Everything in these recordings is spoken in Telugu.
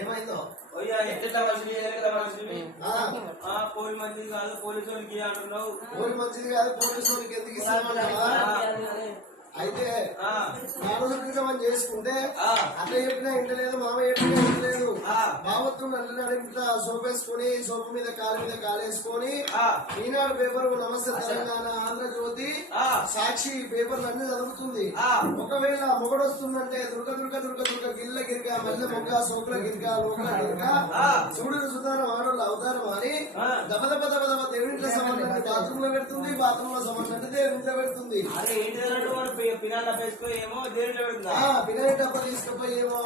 ఏమైందో పోలి మంచిది కాదు పోలీసు వాళ్ళకి అంటున్నావు. పోలి మంచిది కాదు పోలీసు వాళ్ళకి ఎందుకు ఇస్తామన్నా? అయితే నాలుగు చేసుకుంటే అట్లా చెప్పినా ఇంటలేదు, మామ చెప్పినా ఇంటలేదు. బావత్తుడు అంటున్నాడు ఇంట్లో సోపేసుకొని సోపు మీద కాలేసుకొని ఈనాడు పేపర్ నమస్తే తెలంగాణ, ఆంధ్రజ్యోతి, సాక్షి పేపర్లు అన్ని చదువుతుంది. ఒకవేళ మొగడు వస్తుందంటే దుర్గ గిల్ల గిరిక మల్లె మొగ్గ సోకుల గిరిక లోకల గిరిక చూడుని సుధారం ఆడోళ్ళు అవుతారు అని దబదబ దేవుడింట్లో సంబంధాన్ని బాత్రూమ్ లో పెడుతుంది, బాత్రూమ్ లో సంబంధాన్ని దేవుడింట్లో పెడుతుంది. బినాయి డబ్బా తీసుకుపోయి ఏమో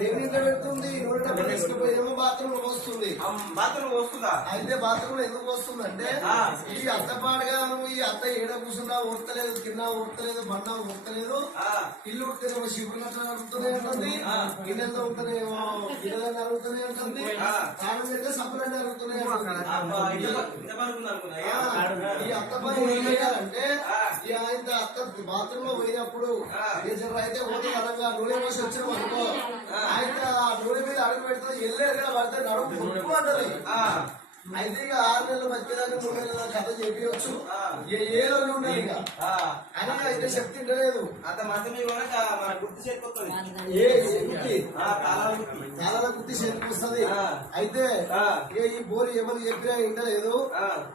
దేవుడింట్లో పెడుతుంది, నూనె డబ్బా తీసుకుపోయి ఏమో బాత్రూమ్ లో వస్తుంది. అయితే బాత్రూమ్ లో ఎందుకు వస్తుందంటే ఈ అత్తపాడుగా నువ్వు ఈ అత్త ఏడ కూర్చున్నా ఊడతలేదు, తిన్నా ఊడతలేదు, బండా ఊడతలేదు, ఇల్లు ఉడితేనేమో శివుడు అడుగుతూనే ఉంటుంది, గిన్నెంత ఉంటేనేమో గిన్నెలన్నీ అడుగుతూనే ఉంటుంది, తాళం పెడితే సబ్బులన్నీ అడుగుతూనే ఉంటుంది. ఈ అత్తపై ఏం చేయాలంటే ఈ ఆయన అత్త బాత్రూమ్ లో పోయినప్పుడు అయితే పోతే అనగా నూనె పోసి వచ్చినాం అనుకో, అయితే ఆ నూనె మీద అడుగు పెడితే ఎల్లేరుగా పడితే నడుపు అంటది. అయితే ఇక 6 నెలలు మధ్యదాన్ని 3 నెలల కథ చెప్పవచ్చు, ఏ రోజు ఉండదు ఇక అని అయితే శక్తి ఉండలేదు. అంత మంది గుర్తు చేరుకొస్తుంది, చాలా గుర్తి చేరుకొస్తుంది. అయితే ఈ బోరి ఎవరు చెప్పినా ఇంటలేదు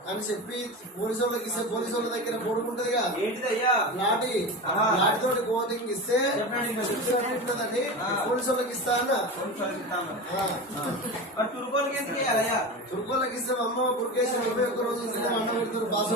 అని చెప్పి పోలీసు వాళ్ళకి ఇస్తే పోలీసు వాళ్ళ దగ్గర కొడుకుంటదిగా లాటితోటి కోటింగ్ ఇస్తే ఉంటదని పోలీసు వాళ్ళకి ఇస్తా అన్న. తురుకోలకి ఎందుకు తురుకోలకి ఇస్తే అమ్మ బుర్కేసి 21 రోజులు అన్నం పెడతారు, బాస